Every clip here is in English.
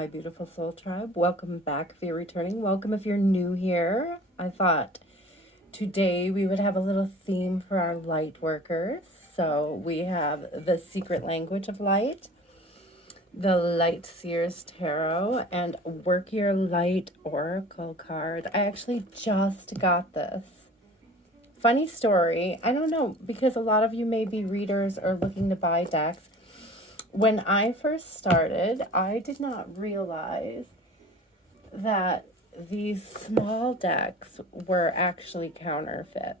my beautiful soul tribe. Welcome back if you're returning. Welcome if you're new here. I thought today we would have a little theme for our light workers. So we have the secret language of light, the Light Seers Tarot, and Work Your Light Oracle card. I actually just got this. Funny story. I don't know, because a lot of you may be readers or looking to buy decks. When I first started, I did not realize that these small decks were actually counterfeit.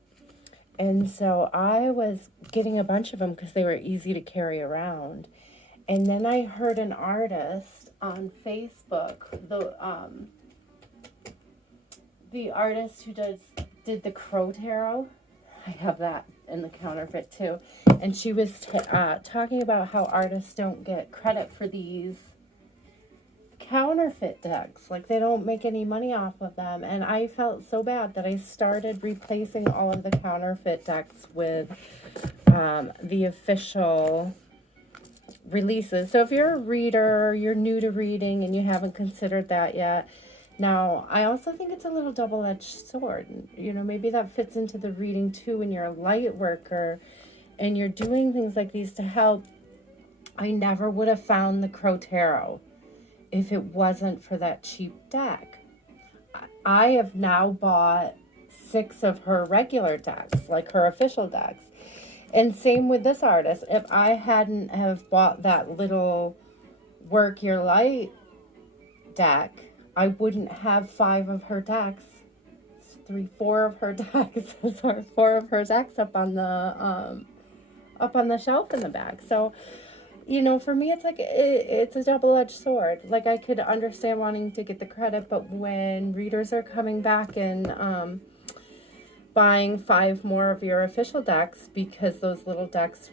And so I was getting a bunch of them because they were easy to carry around. And then I heard an artist on Facebook, the artist who did the Crow Tarot. I have that in the counterfeit too. And she was talking about how artists don't get credit for these counterfeit decks. Like, they don't make any money off of them. And I felt so bad that I started replacing all of the counterfeit decks with the official releases. So if you're a reader, you're new to reading and you haven't considered that yet, now, I also think it's a little double-edged sword. You know, maybe that fits into the reading too when you're a light worker and you're doing things like these to help. I never would have found the Crow Tarot if it wasn't for that cheap deck. I have now bought 6 of her regular decks, like her official decks. And same with this artist. If I hadn't have bought that little Work Your Light deck, I wouldn't have 5 of her decks, 4 of her decks, sorry, 4 of her decks up on the shelf in the back. So, you know, for me, it's like it's a double-edged sword. Like, I could understand wanting to get the credit, but when readers are coming back and buying 5 more of your official decks because those little decks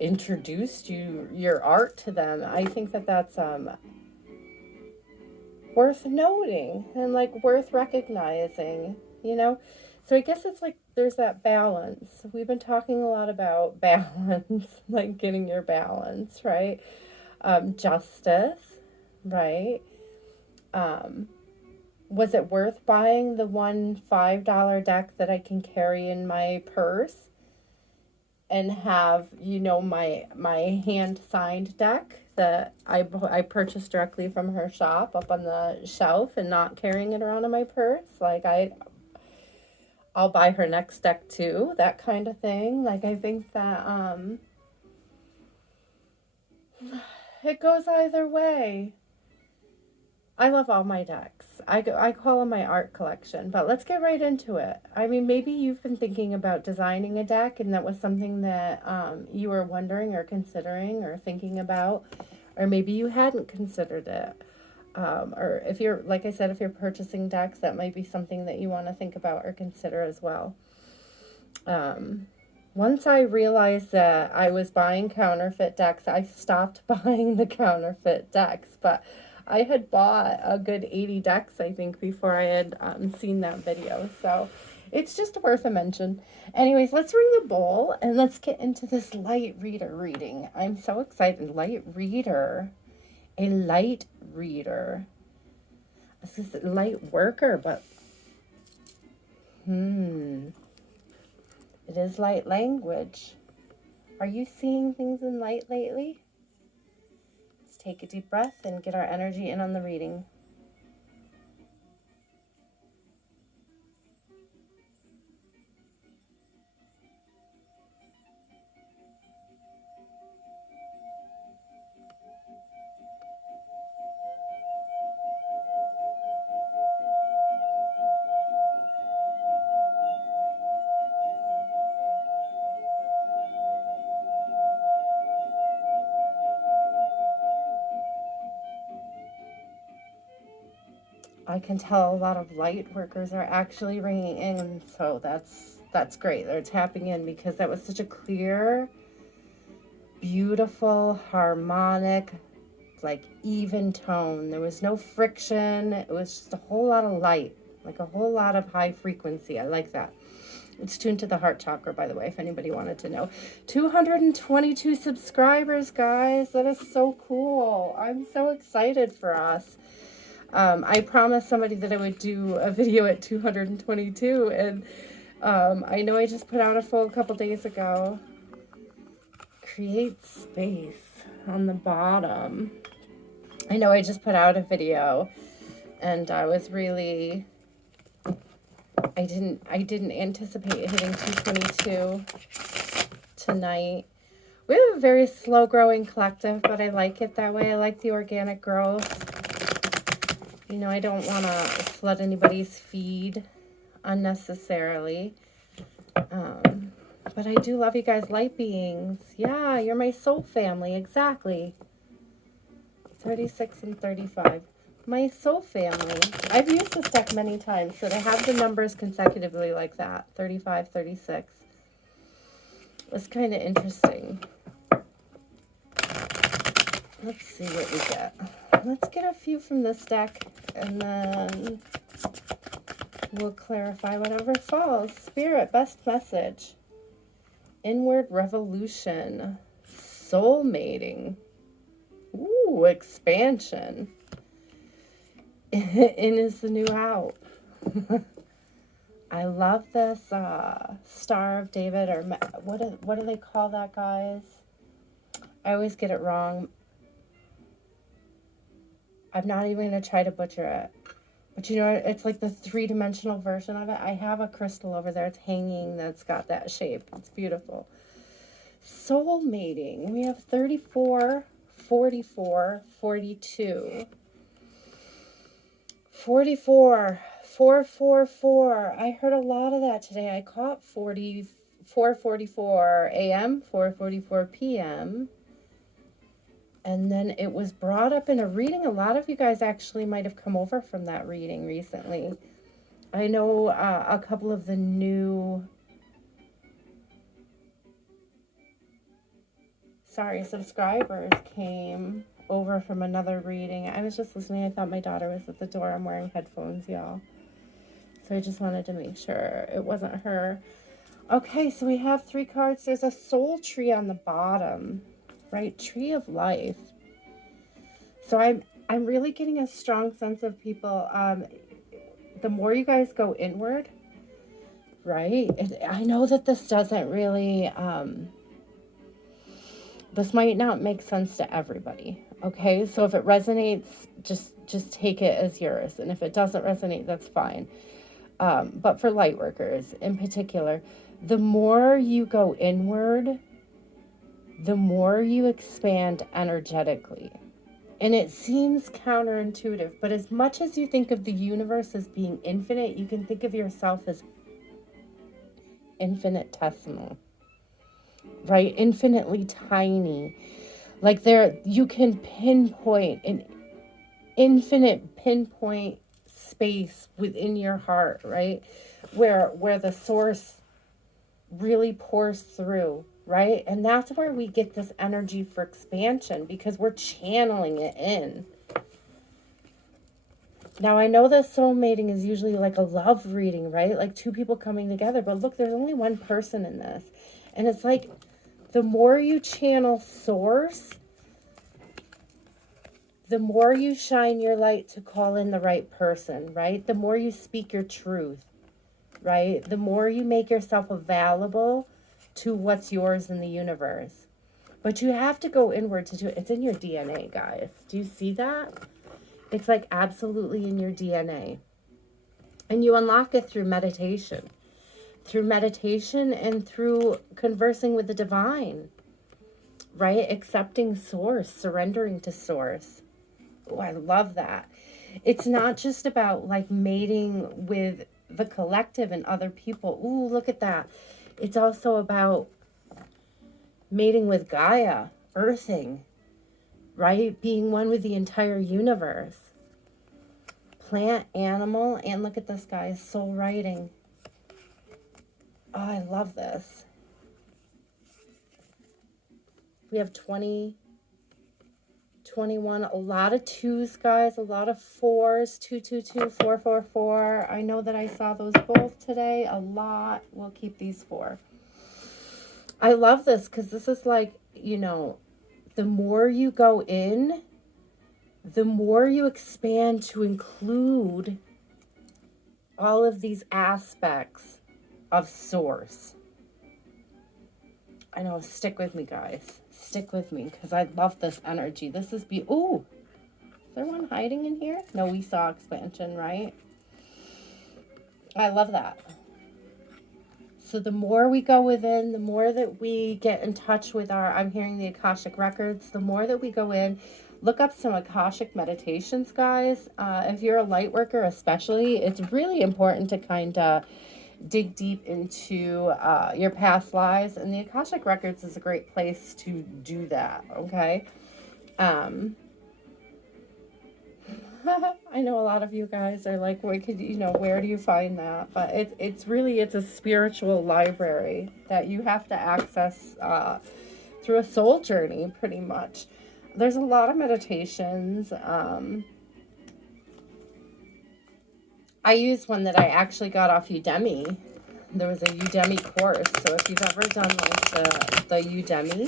introduced your art to them, I think that that's worth noting and like worth recognizing, you know. So I guess it's like there's that balance. We've been talking a lot about balance, like getting your balance, right? Justice, right? Was it worth buying the one $5 deck that I can carry in my purse and have, you know, my hand signed deck that I purchased directly from her shop up on the shelf and not carrying it around in my purse? Like, I'll buy her next deck too, that kind of thing. Like, I think that it goes either way. I love all my decks. I call them my art collection, but let's get right into it. I mean, maybe you've been thinking about designing a deck and that was something that you were wondering or considering or thinking about, or maybe you hadn't considered it. Or if you're, like I said, if you're purchasing decks, that might be something that you want to think about or consider as well. Once I realized that I was buying counterfeit decks, I stopped buying the counterfeit decks, but I had bought a good 80 decks, I think, before I had seen that video. So it's just worth a mention. Anyways, let's ring the bowl and let's get into this light reader reading. I'm so excited. Light reader. A light reader. This is a light worker, but it is light language. Are you seeing things in light lately? Take a deep breath and get our energy in on the reading. I can tell a lot of light workers are actually ringing in, so that's great. They're tapping in because that was such a clear, beautiful, harmonic, like even tone. There was no friction. It was just a whole lot of light, like a whole lot of high frequency. I like that. It's tuned to the heart chakra, by the way, if anybody wanted to know. 222 subscribers, guys. That is so cool. I'm so excited for us. I promised somebody that I would do a video at 222, and I know I just put out a full a couple days ago. Create space on the bottom. I know I just put out a video, and I was really... I didn't anticipate hitting 222 tonight. We have a very slow growing collective, but I like it that way. I like the organic growth. You know, I don't want to flood anybody's feed unnecessarily. But I do love you guys, light beings. Yeah, you're my soul family, exactly. 36 and 35. My soul family. I've used this deck many times, so to have the numbers consecutively like that, 35, 36, was kind of interesting. Let's see what we get. Let's get a few from this deck, and then we'll clarify whatever falls. Spirit, best message. Inward revolution. Soul mating. Ooh, expansion. In is the new out. I love this Star of David, or what do they call that, guys? I always get it wrong. I'm not even going to try to butcher it. But you know, it's like the three-dimensional version of it. I have a crystal over there. It's hanging that's got that shape. It's beautiful. Soul mating. We have 34, 44, 42. 44, 444. I heard a lot of that today. I caught 4:44 a.m., 4:44 p.m. And then it was brought up in a reading. A lot of you guys actually might have come over from that reading recently. I know a couple of the new... subscribers came over from another reading. I was just listening. I thought my daughter was at the door. I'm wearing headphones, y'all. So I just wanted to make sure it wasn't her. Okay, so we have 3 cards. There's a soul tree on the bottom, right? Tree of life. So I'm really getting a strong sense of people. The more you guys go inward, right? I know that this doesn't really... this might not make sense to everybody, okay? So if it resonates, just take it as yours. And if it doesn't resonate, that's fine. But for light workers in particular, the more you go inward, the more you expand energetically. And it seems counterintuitive, but as much as you think of the universe as being infinite, you can think of yourself as infinitesimal. Right? Infinitely tiny. Like you can pinpoint an infinite pinpoint space within your heart, right? Where the source really pours through, right? And that's where we get this energy for expansion, because we're channeling it in. Now, I know that soul mating is usually like a love reading, right? Like 2 people coming together, but look, there's only 1 person in this. And it's like, the more you channel source, the more you shine your light to call in the right person, right? The more you speak your truth, right? The more you make yourself available to what's yours in the universe. But you have to go inward to do it. It's in your DNA, guys. Do you see that? It's like absolutely in your DNA. And you unlock it through meditation. Through meditation and through conversing with the divine, right? Accepting source, surrendering to source. Oh, I love that. It's not just about like mating with the collective and other people. Ooh, look at that. It's also about mating with Gaia, earthing, right? Being one with the entire universe. Plant, animal, and look at this, guys, soul writing. Oh, I love this. We have 20, 21, a lot of 2s, guys, a lot of 4s, 222, 444. I know that I saw those both today, a lot. We'll keep these 4. I love this because this is like, you know, the more you go in, the more you expand to include all of these aspects of source. I know, stick with me, guys. Stick with me because I love this energy. This is ooh, is there one hiding in here? No, we saw expansion, right? I love that. So the more we go within, the more that we get in touch with I'm hearing the Akashic records, the more that we go in, look up some Akashic meditations, guys. If you're a light worker especially, it's really important to kind of dig deep into your past lives. And the Akashic records is a great place to do that, okay? I know a lot of you guys are like, where do you find that? But it's a spiritual library that you have to access through a soul journey, pretty much. There's a lot of meditations. I used one that I actually got off Udemy. There was a Udemy course. So if you've ever done like the Udemy,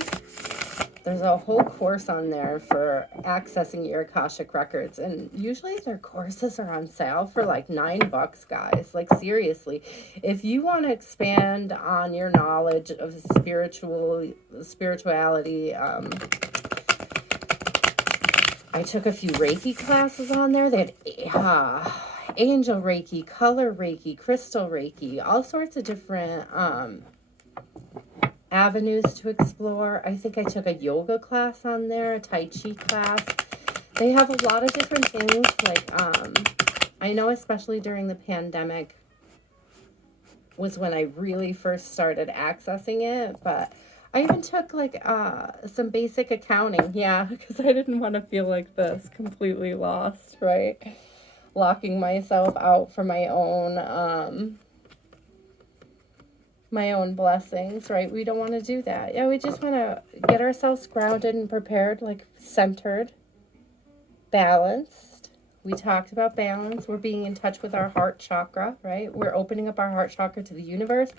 there's a whole course on there for accessing your Akashic records. And usually their courses are on sale for like $9, guys. Like, seriously. If you want to expand on your knowledge of spirituality, I took a few Reiki classes on there. They had angel Reiki, color Reiki, crystal Reiki, all sorts of different avenues to explore. I think I took a yoga class on there, a Tai Chi class. They have a lot of different things. Like, I know especially during the pandemic was when I really first started accessing it, but I even took like some basic accounting. Yeah, because I didn't want to feel like this, completely lost, right? Locking myself out for my own blessings, right? We don't want to do that. Yeah, we just want to get ourselves grounded and prepared, like centered, balanced. We talked about balance. We're being in touch with our heart chakra, right? We're opening up our heart chakra to the universe.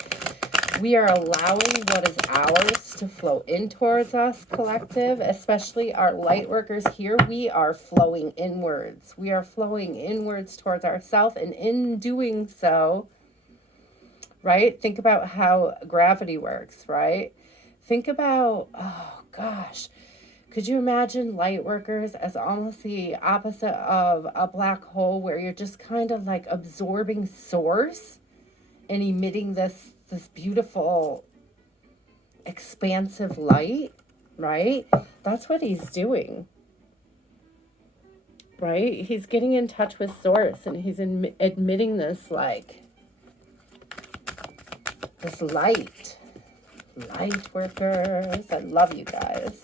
We are allowing what is ours to flow in towards us, collective, especially our light workers here. We are flowing inwards. We are flowing inwards towards ourselves, and in doing so, right? Think about how gravity works, right? Think about, oh gosh, could you imagine light workers as almost the opposite of a black hole, where you're just kind of like absorbing source and emitting this beautiful, expansive light, right? That's what he's doing, right? He's getting in touch with source, and he's admitting this, like, this light workers. I love you guys.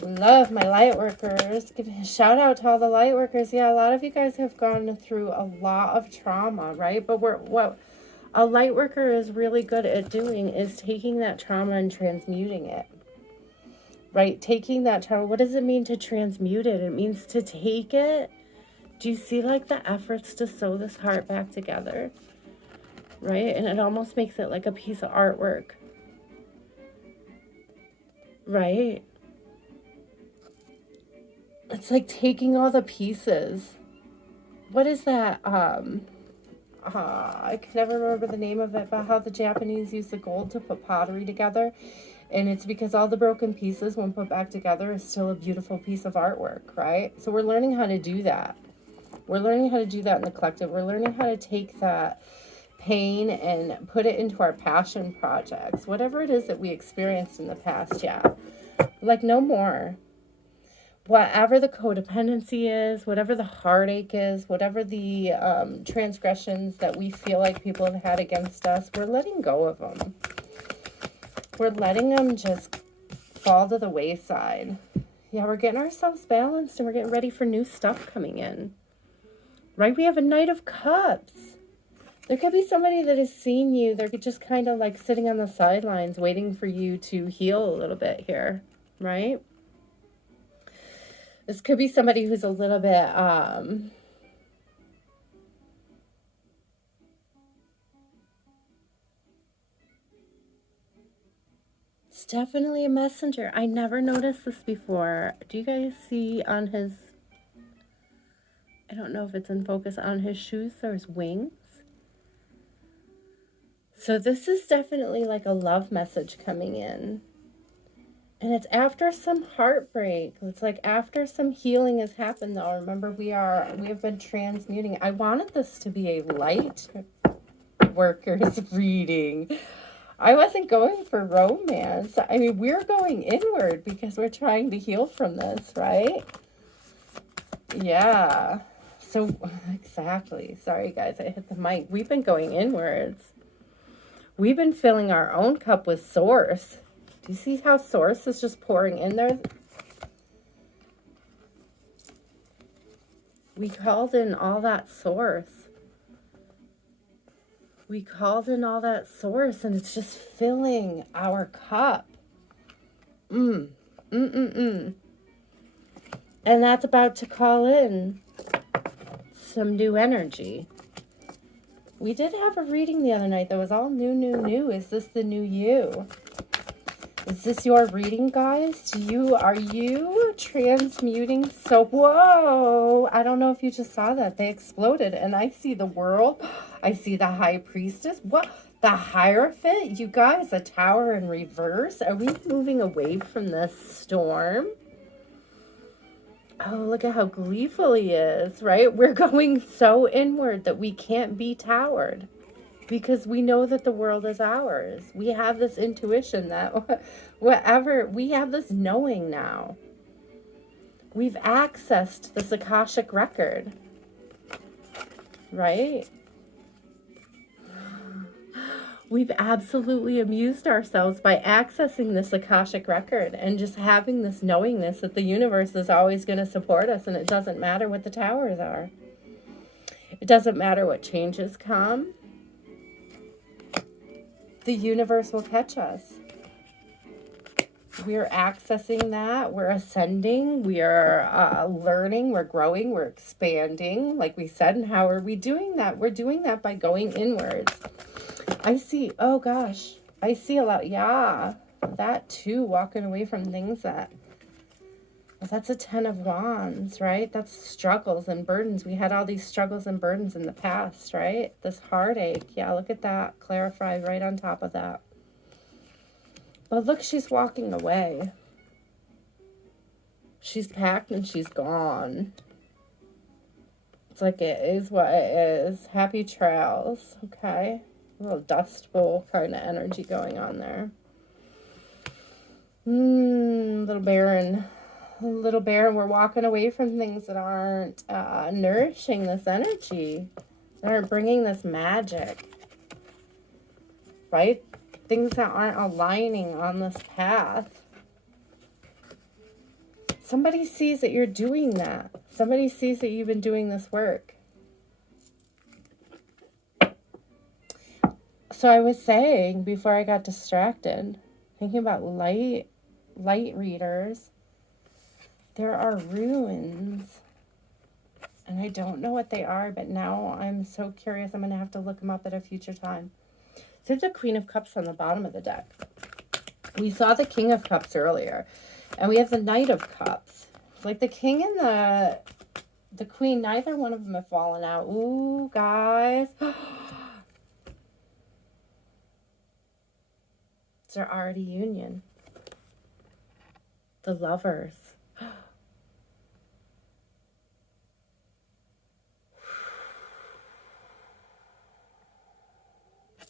Love my light workers. Give a shout out to all the light workers. Yeah, a lot of you guys have gone through a lot of trauma, right? But what a light worker is really good at doing is taking that trauma and transmuting it, right? Taking that trauma. What does it mean to transmute it? It means to take it. Do you see like the efforts to sew this heart back together, right? And it almost makes it like a piece of artwork, right? It's like taking all the pieces. What is that? I can never remember the name of it, but how the Japanese use the gold to put pottery together. And it's because all the broken pieces, when put back together, is still a beautiful piece of artwork, right? So we're learning how to do that. We're learning how to do that in the collective. We're learning how to take that pain and put it into our passion projects. Whatever it is that we experienced in the past, yeah. Like, no more. Whatever the codependency is, whatever the heartache is, whatever the transgressions that we feel like people have had against us, we're letting go of them. We're letting them just fall to the wayside. Yeah, we're getting ourselves balanced, and we're getting ready for new stuff coming in. Right? We have a Knight of Cups. There could be somebody that has seen you. They're just kind of like sitting on the sidelines waiting for you to heal a little bit here. Right? This could be somebody who's a little bit, it's definitely a messenger. I never noticed this before. Do you guys see on his, I don't know if it's in focus, on his shoes, there's wings. So this is definitely like a love message coming in. And it's after some heartbreak. It's like after some healing has happened, though. Remember, we have been transmuting. I wanted this to be a light workers reading. I wasn't going for romance. I mean, we're going inward because we're trying to heal from this, right? Yeah. So, exactly. Sorry, guys, I hit the mic. We've been going inwards. We've been filling our own cup with source. Do you see how source is just pouring in there? We called in all that source. We called in all that source, and it's just filling our cup. And that's about to call in some new energy. We did have a reading the other night that was all new. Is this the new you? Is this your reading, guys? Are you transmuting? So, whoa, I don't know if you just saw that. They exploded, and I see the world. I see the high priestess. What? The Hierophant? You guys, a tower in reverse? Are we moving away from this storm? Oh, look at how gleeful he is, right? We're going so inward that we can't be towered. Because we know that the world is ours. We have this intuition that we have this knowing now. We've accessed this Akashic record. Right? We've absolutely amused ourselves by accessing this Akashic record and just having this knowingness that the universe is always going to support us, and it doesn't matter what the towers are. It doesn't matter what changes come. The universe will catch us. We're accessing that. We're ascending. We are learning. We're growing. We're expanding, like we said. And how are we doing that? We're doing that by going inwards. I see, oh gosh, I see a lot. Yeah, that too, walking away from things that, well, that's a 10 of Wands, right? That's struggles and burdens. We had all these struggles and burdens in the past, right? This heartache. Yeah, look at that. Clarified right on top of that. But look, she's walking away. She's packed and she's gone. It's like it is what it is. Happy trails, okay? A little dust bowl kind of energy going on there. Little barren. A little barren. We're walking away from things that aren't nourishing this energy, that aren't bringing this magic, right? Things that aren't aligning on this path. Somebody sees that you're doing that. Somebody sees that you've been doing this work. So I was saying before I got distracted, thinking about light readers, there are runes, and I don't know what they are, but now I'm so curious. I'm going to have to look them up at a future time. So there's the Queen of Cups on the bottom of the deck. We saw the King of Cups earlier, and we have the Knight of Cups. It's like the King and the Queen, neither one of them have fallen out. Ooh, guys. It's their already union. The Lovers.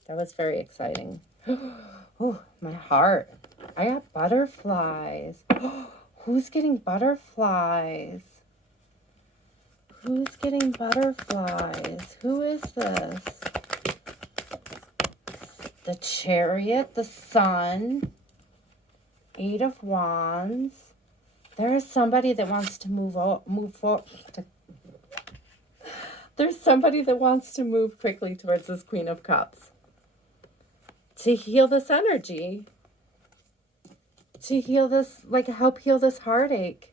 That was very exciting. Oh, my heart. I got butterflies. Who's getting butterflies? Who's getting butterflies? Who is this? The Chariot, the Sun, 8 of Wands. There is somebody that wants to move forward. There's somebody that wants to move quickly towards this Queen of Cups. To heal this energy. To heal this, like help heal this heartache.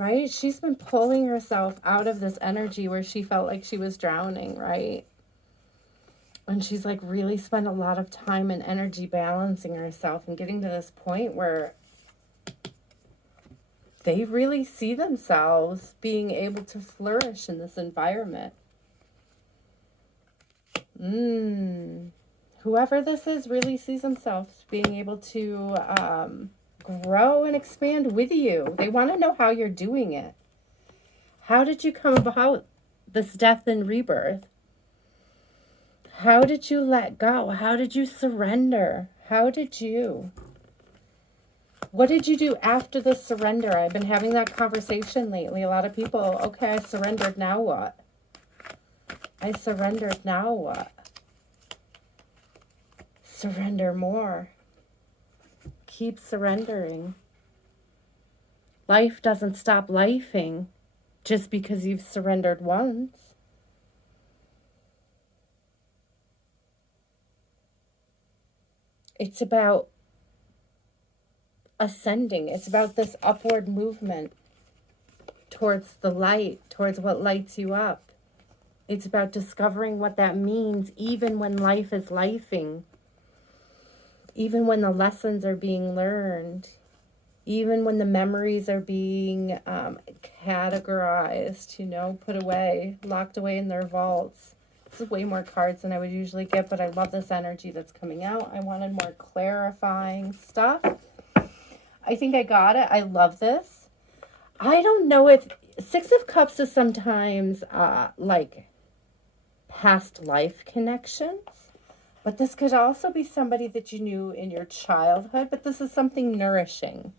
right? She's been pulling herself out of this energy where she felt like she was drowning, right? And she's like really spent a lot of time and energy balancing herself and getting to this point where they really see themselves being able to flourish in this environment. Whoever this is really sees themselves being able to grow and expand with you. They want to know how you're doing it. How did you come about this death and rebirth? How did you let go? How did you surrender? What did you do after the surrender? I've been having that conversation lately. A lot of people, okay, I surrendered, now what? I surrendered, now what? Surrender more. Keep surrendering. Life doesn't stop lifing just because you've surrendered once. It's about ascending. It's about this upward movement towards the light, towards what lights you up. It's about discovering what that means even when life is lifing. Even when the lessons are being learned. Even when the memories are being categorized, put away, locked away in their vaults. This is way more cards than I would usually get, but I love this energy that's coming out. I wanted more clarifying stuff. I think I got it. I love this. I don't know if Six of Cups is sometimes like past life connections, but this could also be somebody that you knew in your childhood, but this is something nourishing.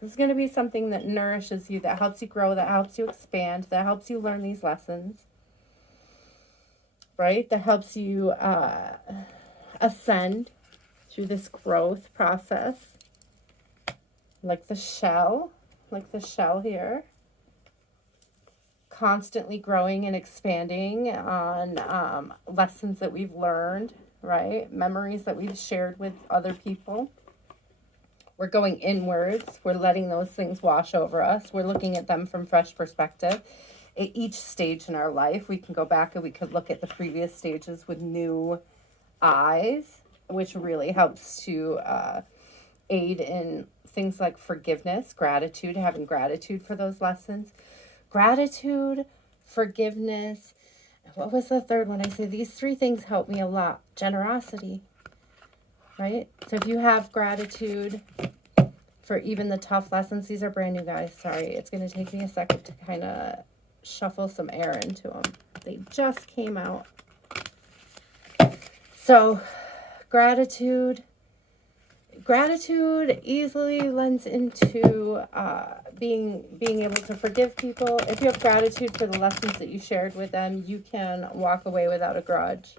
This is going to be something that nourishes you, that helps you grow, that helps you expand, that helps you learn these lessons. Right? That helps you ascend through this growth process. Like the shell here. Constantly growing and expanding on lessons that we've learned, right? Memories that we've shared with other people. We're going inwards. We're letting those things wash over us. We're looking at them from fresh perspective. At each stage in our life, we can go back and we could look at the previous stages with new eyes, which really helps to aid in things like forgiveness, gratitude, having gratitude for those lessons. Gratitude, forgiveness. What was the third one? I say these three things help me a lot. Generosity, right? So if you have gratitude for even the tough lessons, these are brand new, guys. Sorry, it's going to take me a second to kind of shuffle some air into them. They just came out. So gratitude easily lends into being able to forgive people. If you have gratitude for the lessons that you shared with them, you can walk away without a grudge,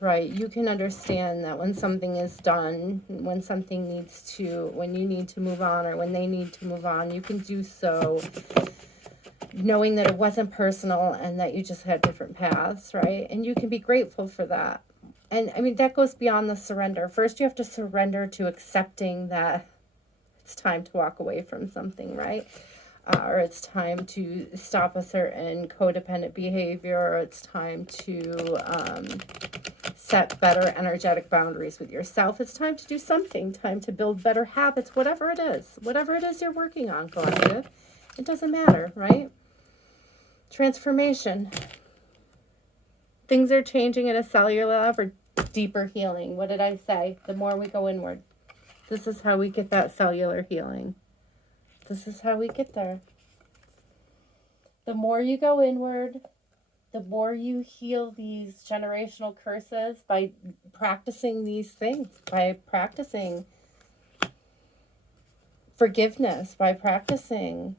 right? You can understand that when something is done, when you need to move on, or when they need to move on, you can do so knowing that it wasn't personal and that you just had different paths, right? And you can be grateful for that. And I mean, that goes beyond the surrender. First, you have to surrender to accepting that it's time to walk away from something, right? Or it's time to stop a certain codependent behavior, or it's time to set better energetic boundaries with yourself. It's time to do something, time to build better habits, whatever it is you're working on, collective. It doesn't matter, right? Transformation. Things are changing at a cellular level. Deeper healing. What did I say? The more we go inward. This is how we get that cellular healing. This is how we get there. The more you go inward, the more you heal these generational curses by practicing these things, by practicing forgiveness, by practicing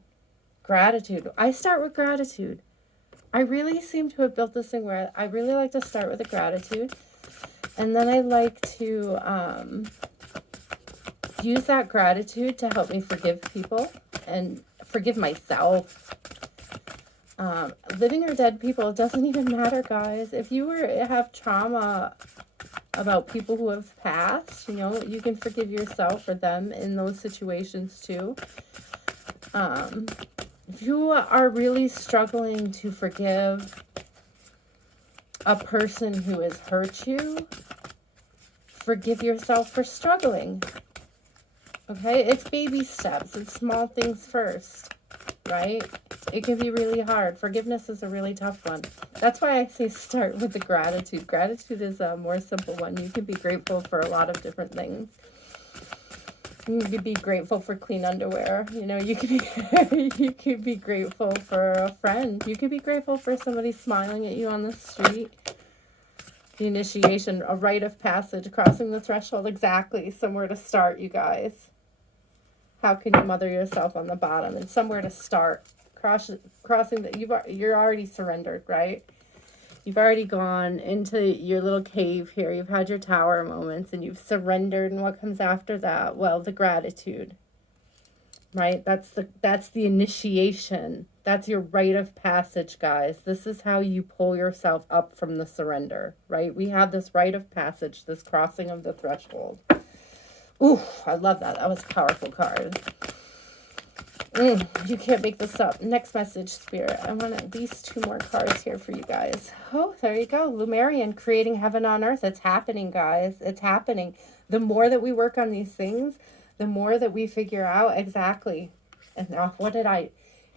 gratitude. I start with gratitude. I really seem to have built this thing where I really like to start with a gratitude. And then I like to use that gratitude to help me forgive people and forgive myself. Living or dead people, it doesn't even matter, guys. If you have trauma about people who have passed, you can forgive yourself for them in those situations too. If you are really struggling to forgive a person who has hurt you, forgive yourself for struggling. Okay? It's baby steps. It's small things first, right? It can be really hard. Forgiveness is a really tough one. That's why I say start with the gratitude. Gratitude is a more simple one. You can be grateful for a lot of different things. You could be grateful for clean underwear. You know, you could be you could be grateful for a friend. You could be grateful for somebody smiling at you on the street. The initiation, a rite of passage, crossing the threshold. Exactly. Somewhere to start, you guys. How can you mother yourself on the bottom? And somewhere to start. Crossing that you're already surrendered, right? You've already gone into your little cave here. You've had your tower moments and you've surrendered. And what comes after that? Well, the gratitude, right? That's the initiation. That's your rite of passage, guys. This is how you pull yourself up from the surrender, right? We have this rite of passage, this crossing of the threshold. Ooh, I love that. That was a powerful card. You can't make this up. Next message, Spirit. I want at least 2 more cards here for you guys. Oh, there you go. Lumerian, creating heaven on earth. It's happening, guys. It's happening. The more that we work on these things, the more that we figure out exactly. And now,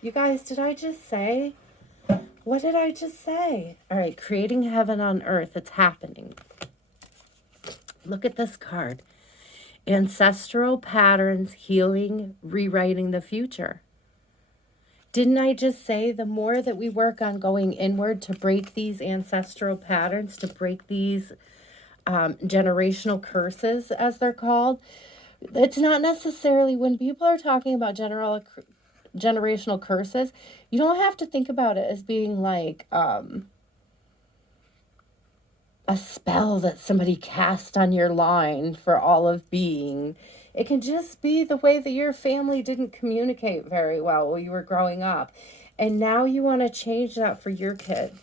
you guys, did I just say? What did I just say? All right, creating heaven on earth. It's happening. Look at this card. Ancestral patterns, healing, rewriting the future. Didn't I just say the more that we work on going inward to break these ancestral patterns, to break these generational curses, as they're called? It's not necessarily, when people are talking about generational curses, you don't have to think about it as being like a spell that somebody cast on your line for all of being. It can just be the way that your family didn't communicate very well while you were growing up. And now you want to change that for your kids.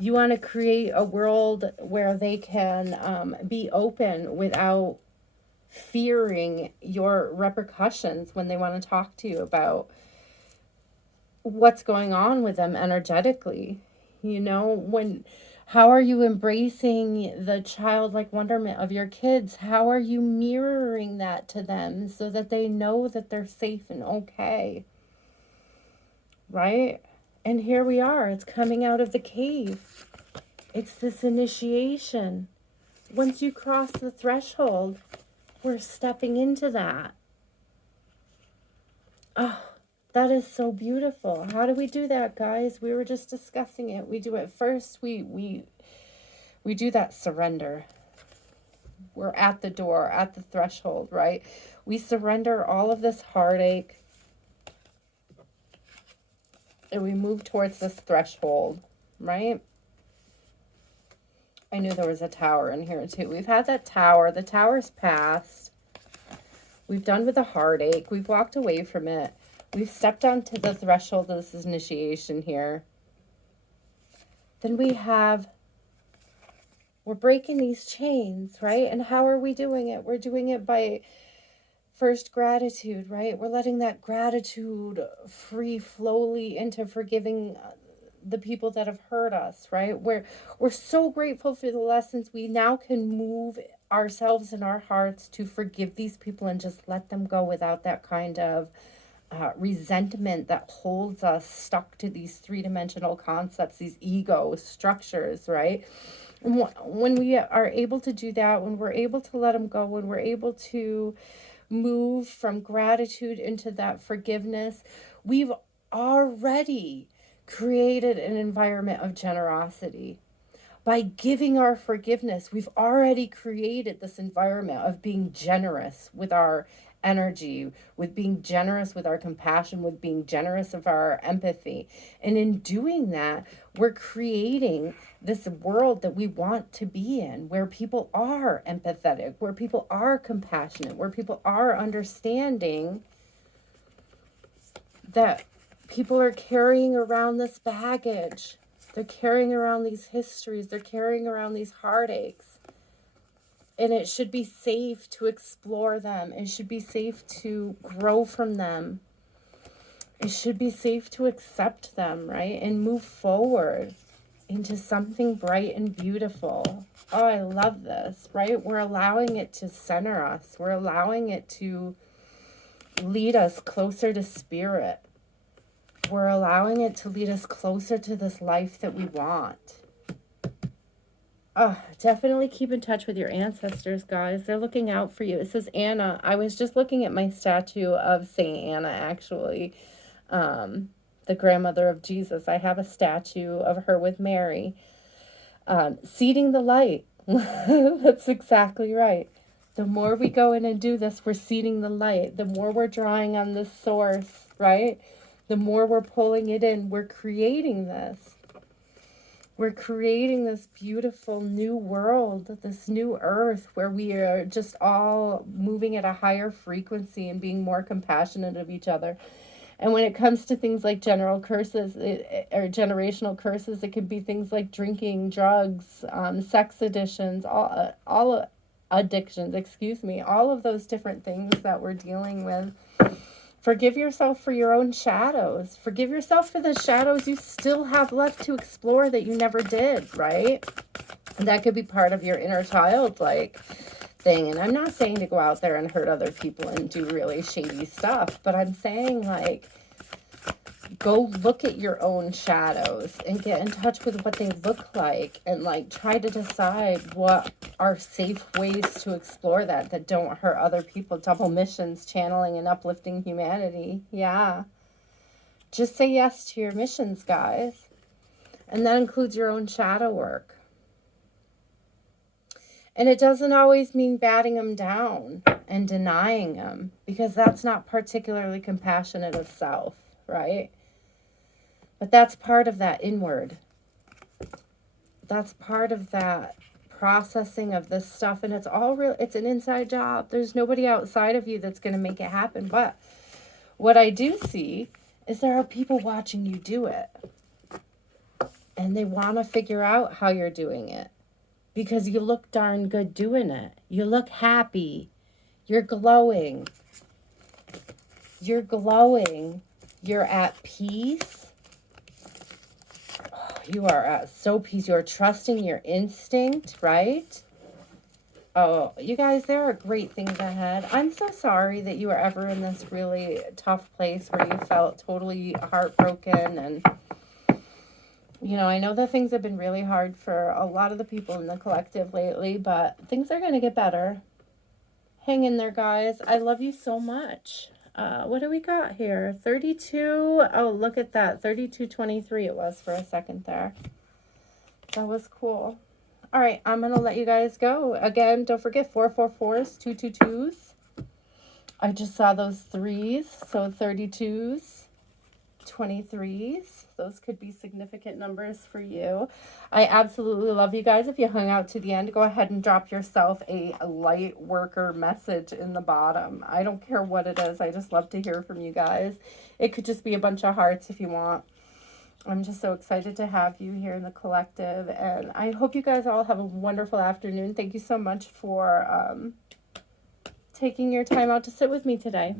You want to create a world where they can be open without fearing your repercussions when they want to talk to you about what's going on with them energetically. You know, how are you embracing the childlike wonderment of your kids? How are you mirroring that to them so that they know that they're safe and okay? Right? And here we are. It's coming out of the cave. It's this initiation. Once you cross the threshold, we're stepping into that. Oh, that is so beautiful. How do we do that, guys? We were just discussing it. We do it first. We do that surrender. We're at the door, at the threshold, right? We surrender all of this heartache. And we move towards this threshold, right? I knew there was a tower in here too. We've had that tower. The tower's passed. We've done with the heartache. We've walked away from it. We've stepped onto the threshold of this initiation here. Then we're breaking these chains, right? And how are we doing it? We're doing it by first gratitude, right? We're letting that gratitude free flowly into forgiving the people that have hurt us, right? We're so grateful for the lessons. We now can move ourselves and our hearts to forgive these people and just let them go without that kind of resentment that holds us stuck to these 3-dimensional concepts, these ego structures, right? And when we are able to do that, when we're able to let them go, when we're able to move from gratitude into that forgiveness, we've already created an environment of generosity. By giving our forgiveness, we've already created this environment of being generous with our energy, with being generous with our compassion, with being generous of our empathy. And in doing that, we're creating this world that we want to be in, where people are empathetic, where people are compassionate, where people are understanding that people are carrying around this baggage. They're carrying around these histories. They're carrying around these heartaches. And it should be safe to explore them. It should be safe to grow from them. it should be safe to accept them, right? And move forward into something bright and beautiful. Oh, I love this, right? We're allowing it to center us. We're allowing it to lead us closer to spirit. We're allowing it to lead us closer to this life that we want. Oh, definitely keep in touch with your ancestors, guys. They're looking out for you. It says Anna. I was just looking at my statue of Saint Anna, actually. The grandmother of Jesus. I have a statue of her with Mary. Seeding the light. That's exactly right. The more we go in and do this, we're seeding the light. The more we're drawing on this source, right? The more we're pulling it in. We're creating this. We're creating this beautiful new world, this new earth where we are just all moving at a higher frequency and being more compassionate of each other. And when it comes to things like general curses or generational curses, it could be things like drinking, drugs, sex addictions, all addictions, all of those different things that we're dealing with. Forgive yourself for your own shadows. Forgive yourself for the shadows you still have left to explore that you never did, right? And that could be part of your inner child, like, thing. And I'm not saying to go out there and hurt other people and do really shady stuff, but I'm saying, like, go look at your own shadows and get in touch with what they look like, and like try to decide what are safe ways to explore that don't hurt other people. Double missions, channeling and uplifting humanity. Yeah. Just say yes to your missions, guys. And that includes your own shadow work. And it doesn't always mean batting them down and denying them, because that's not particularly compassionate of self, right? But that's part of that inward. That's part of that processing of this stuff. And it's all real. It's an inside job. There's nobody outside of you that's going to make it happen. But what I do see is there are people watching you do it. And they want to figure out how you're doing it. Because you look darn good doing it. You look happy. You're glowing. You're glowing. You're at peace. Oh, you are at so peace. You're trusting your instinct, right? Oh, you guys, there are great things ahead. I'm so sorry that you were ever in this really tough place where you felt totally heartbroken. And you know, I know that things have been really hard for a lot of the people in the collective lately, but things are going to get better. Hang in there, guys. I love you so much. What do we got here? 32. Oh, look at that. 3223 it was for a second there. That was cool. All right, I'm going to let you guys go. Again, don't forget 444s, 222s. I just saw those 3s, so 32s. 23s. Those could be significant numbers for you. I absolutely love you guys. If you hung out to the end, go ahead and drop yourself a light worker message in the bottom. I don't care what it is. I just love to hear from you guys. It could just be a bunch of hearts if you want. I'm just so excited to have you here in the collective, and I hope you guys all have a wonderful afternoon. Thank you so much for taking your time out to sit with me today.